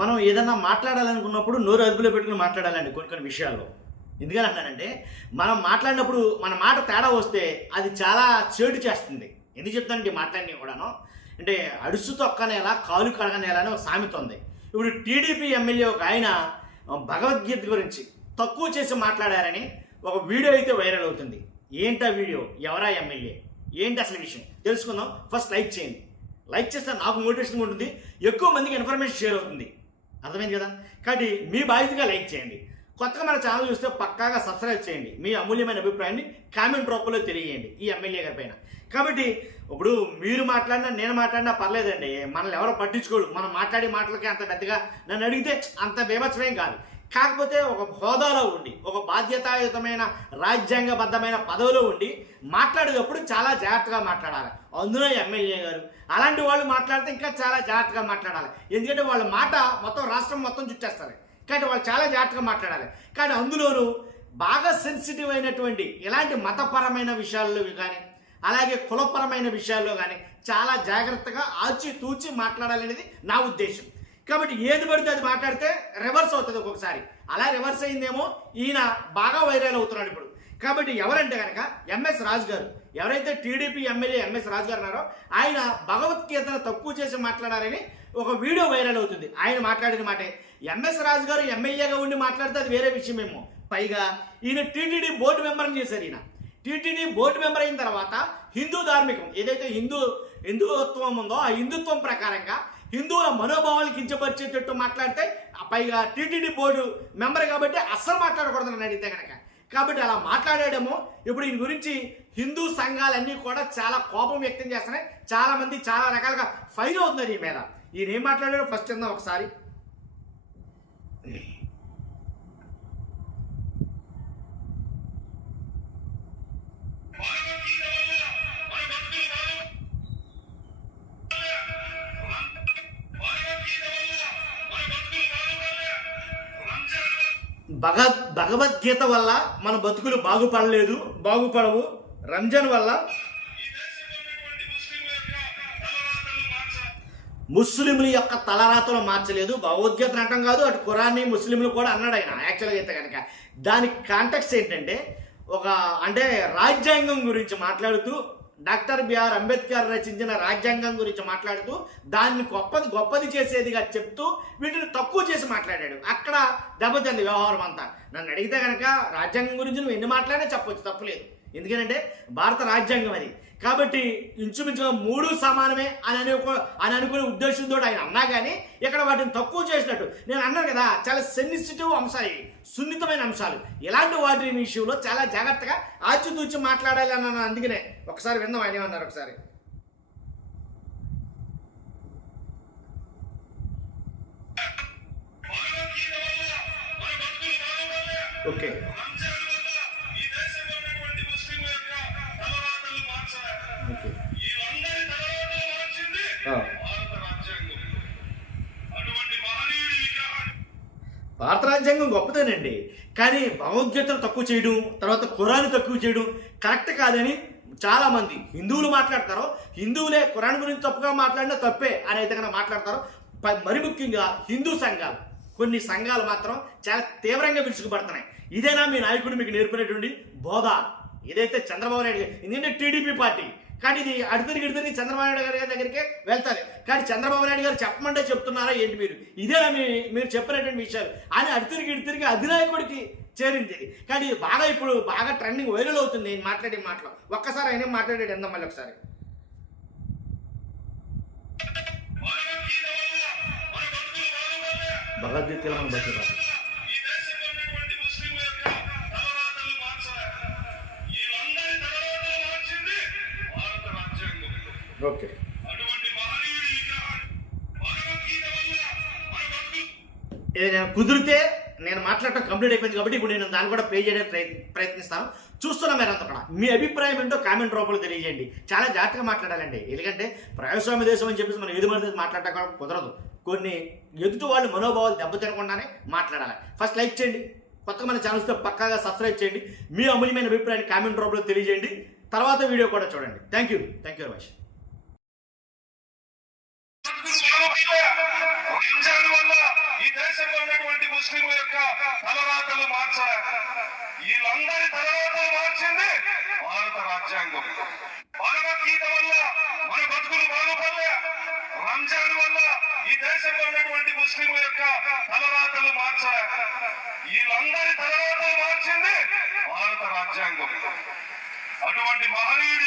మనం ఏదన్నా మాట్లాడాలనుకున్నప్పుడు నోరు అదుపులో పెట్టుకుని మాట్లాడాలండి కొన్ని కొన్ని విషయాల్లో. ఎందుకని అంటానంటే మనం మాట్లాడినప్పుడు మన మాట తేడా వస్తే అది చాలా చేటు చేస్తుంది. ఎందుకు చెప్తానంటే మాట్లాడినవి కూడాను అంటే అడుసు తొక్కనేలా కాలు కడగనేలా అని ఒక సామెత ఉంది. ఇప్పుడు టీడీపీ ఎమ్మెల్యే ఒక ఆయన భగవద్గీత గురించి తక్కువ చేసి మాట్లాడారని ఒక వీడియో అయితే వైరల్ అవుతుంది. ఏంటా వీడియో, ఎవరా ఎమ్మెల్యే, ఏంటి అసలు విషయం తెలుసుకుందాం. ఫస్ట్ లైక్ చేయండి. లైక్ చేస్తే నాకు మోటివేషన్ ఉంటుంది, ఎక్కువ మందికి ఇన్ఫర్మేషన్ షేర్ అవుతుంది. అర్థమైంది కదా? కాబట్టి మీ బాధ్యతగా లైక్ చేయండి. కొత్తగా మన ఛానల్ చూస్తే పక్కాగా సబ్స్క్రైబ్ చేయండి. మీ అమూల్యమైన అభిప్రాయాన్ని కామెంట్ రూపంలో తెలియజేయండి ఈ ఎమ్మెల్యే గారి పైన. కాబట్టి ఇప్పుడు మీరు మాట్లాడినా నేను మాట్లాడినా పర్లేదండి, మనల్ని ఎవరో పట్టించుకోడు. మనం మాట్లాడే మాటలకి అంత పెద్దగా నన్ను అడిగితే అంత బీభత్సమేం కాదు. కాకపోతే ఒక హోదాలో ఉండి ఒక బాధ్యతాయుతమైన రాజ్యాంగబద్ధమైన పదవిలో ఉండి మాట్లాడేటప్పుడు చాలా జాగ్రత్తగా మాట్లాడాలి. అందులో ఎమ్మెల్యే గారు అలాంటి వాళ్ళు మాట్లాడితే ఇంకా చాలా జాగ్రత్తగా మాట్లాడాలి. ఎందుకంటే వాళ్ళ మాట మొత్తం రాష్ట్రం మొత్తం చుట్టేస్తారు. కాబట్టి వాళ్ళు చాలా జాగ్రత్తగా మాట్లాడాలి. కానీ అందులోనూ బాగా సెన్సిటివ్ అయినటువంటి ఇలాంటి మతపరమైన విషయాల్లో కానీ అలాగే కులపరమైన విషయాల్లో కానీ చాలా జాగ్రత్తగా ఆచితూచి మాట్లాడాలనేది నా ఉద్దేశం. కాబట్టి ఏది పడితే అది మాట్లాడితే రివర్స్ అవుతుంది ఒక్కొక్కసారి. అలా రివర్స్ అయిందేమో ఈయన బాగా వైరల్ అవుతున్నాడు ఇప్పుడు. కాబట్టి ఎవరంటే కనుక ఎంఎస్ రాజు గారు, ఎవరైతే టీడీపీ ఎమ్మెల్యే ఎంఎస్ రాజు గారు ఉన్నారో ఆయన భగవద్గీతను తక్కువ చేసి మాట్లాడారని ఒక వీడియో వైరల్ అవుతుంది. ఆయన మాట్లాడిన మాటే. ఎంఎస్ రాజు గారు ఎమ్మెల్యేగా ఉండి మాట్లాడితే అది వేరే విషయమేమో. పైగా ఈయన టీటీడీ బోర్డు మెంబర్ని చేశారు. ఈయన టీటీడీ బోర్డు మెంబర్ అయిన తర్వాత హిందూ ధార్మికం ఏదైతే హిందుత్వం ఉందో ఆ హిందుత్వం ప్రకారంగా హిందువుల మనోభావాలు కించపరిచేటట్టు మాట్లాడితే పైగా టీటీడీ బోర్డు మెంబర్ కాబట్టి అస్సలు మాట్లాడకూడదని అడిగితే కనుక. కాబట్టి అలా మాట్లాడాడేమో. ఇప్పుడు ఈయన గురించి హిందూ సంఘాలన్నీ కూడా చాలా కోపం వ్యక్తం చేస్తున్నాయి. చాలా మంది చాలా రకాలుగా ఫైర్ అవుతున్నారు ఈ మీద. ఈయన ఏం మాట్లాడాడో ఫస్ట్ చెప్దాం ఒకసారి. భగవద్గీత వల్ల మన బతుకులు బాగుపడవు. రంజాన్ వల్ల ముస్లింల యొక్క తలరాతలు మార్చలేదు. భగవద్గీతను అంటాం కాదు, అటు ఖురాన్ని ముస్లింలు కూడా అన్నాడు ఆయన. యాక్చువల్గా అయితే కనుక దాని కాంటెక్స్ట్ ఏంటంటే అంటే రాజ్యాంగం గురించి మాట్లాడుతూ డాక్టర్ బిఆర్ అంబేద్కర్ రచించిన రాజ్యాంగం గురించి మాట్లాడుతూ దాన్ని గొప్పది చేసేదిగా చెప్తూ వీటిని తక్కువ చేసి మాట్లాడాడు. అక్కడ దెబ్బతింది వ్యవహారం అంతా. నన్ను అడిగితే కనుక రాజ్యాంగం గురించి నువ్వు ఎన్ని మాట్లాడినా చెప్పొచ్చు, తప్పులేదు. ఎందుకంటే భారత రాజ్యాంగం అది. కాబట్టి ఇంచుమించుగా 3 సమానమే అని అనుకునే ఉద్దేశంతో ఆయన అన్నా కానీ ఇక్కడ వాటిని తక్కువ చేసినట్టు నేను అన్నాను కదా. చాలా సెన్సిటివ్ అంశాలు, సున్నితమైన అంశాలు. ఇలాంటి వాటి విషయంలో చాలా జాగ్రత్తగా ఆచితూచి మాట్లాడాలి అన్నాను. అందుకనే ఒకసారి విందాం ఆయన ఏమన్నారు ఒకసారి. ఓకే, భారత రాజ్యాంగం గొప్పదేనండి. కానీ భగవద్గీతను తక్కువ చేయడం, తర్వాత ఖురాన్ తక్కువ చేయడం కరెక్ట్ కాదని చాలామంది హిందువులు మాట్లాడతారు. హిందువులే ఖురాన్ గురించి తప్పుగా మాట్లాడినా తప్పే అని అయితే కనుక మాట్లాడతారు. మరి ముఖ్యంగా హిందూ సంఘాలు, కొన్ని సంఘాలు మాత్రం చాలా తీవ్రంగా విరుచుకుపడుతున్నాయి. ఇదేనా మీ నాయకుడు మీకు నేర్పినటువంటి బోధ? ఏదైతే చంద్రబాబు నాయుడు గారు, ఎందుకంటే టీడీపీ పార్టీ, కానీ ఇది అడితిరిగి చంద్రబాబు నాయుడు గారి దగ్గరికి వెళ్తారు. కానీ చంద్రబాబు నాయుడు గారు చెప్పమంటే చెప్తున్నారా ఏంటి మీరు? ఇదేనా మీరు చెప్పినటువంటి విషయాలు అని అడితిరిగి అధినాయకుడికి చేరింది. కానీ ఇప్పుడు బాగా ట్రెండింగ్ వైరల్ అవుతుంది నేను మాట్లాడే మాటలు. ఒక్కసారి ఆయన మాట్లాడాడు ఎందా మళ్ళీ ఒకసారి. భగవద్గీతలో మన బతుకు ఓకే. కుదిరితే నేను మాట్లాడటం కంప్లీట్ అయిపోయింది కాబట్టి ఇప్పుడు నేను దాన్ని కూడా ప్లే చేయడానికి ప్రయత్నిస్తాను. చూస్తున్నా మీరు అంతా కూడా మీ అభిప్రాయం ఏంటో కామెంట్ రూపంలో తెలియజేయండి. చాలా జాగ్రత్తగా మాట్లాడాలండి. ఎందుకంటే ప్రజాస్వామ్య దేశం అని చెప్పేసి మనం ఏది పడితే మాట్లాడటం కుదరదు. కొన్ని ఎదుటి వాళ్ళు మనోభావాలు దెబ్బతినకుండానే మాట్లాడాలి. ఫస్ట్ లైక్ చేయండి. కొత్తగా మన ఛానల్స్తో పక్కాగా సబ్స్క్రైబ్ చేయండి. మీ అమూల్యమైన అభిప్రాయాన్ని కామెంట్ రూపంలో తెలియజేయండి. తర్వాత వీడియో కూడా చూడండి. Thank you very much. వల్ల ఉన్నటువంటి ముస్లింల యొక్క తలరాతలు మార్చరా? వీళ్ళందరి తలరాతలు మార్చింది భారత రాజ్యాంగం. భగవద్గీత వల్ల మన బతుకులు బాగుపడలే, రంజాన్ వల్ల ఈ దేశంలో ఉన్నటువంటి ముస్లింల యొక్క తలరాతలు మార్చరా? వీళ్ళందరి తలరాతలు మార్చింది భారత రాజ్యాంగం. అటువంటి మహనీయుడి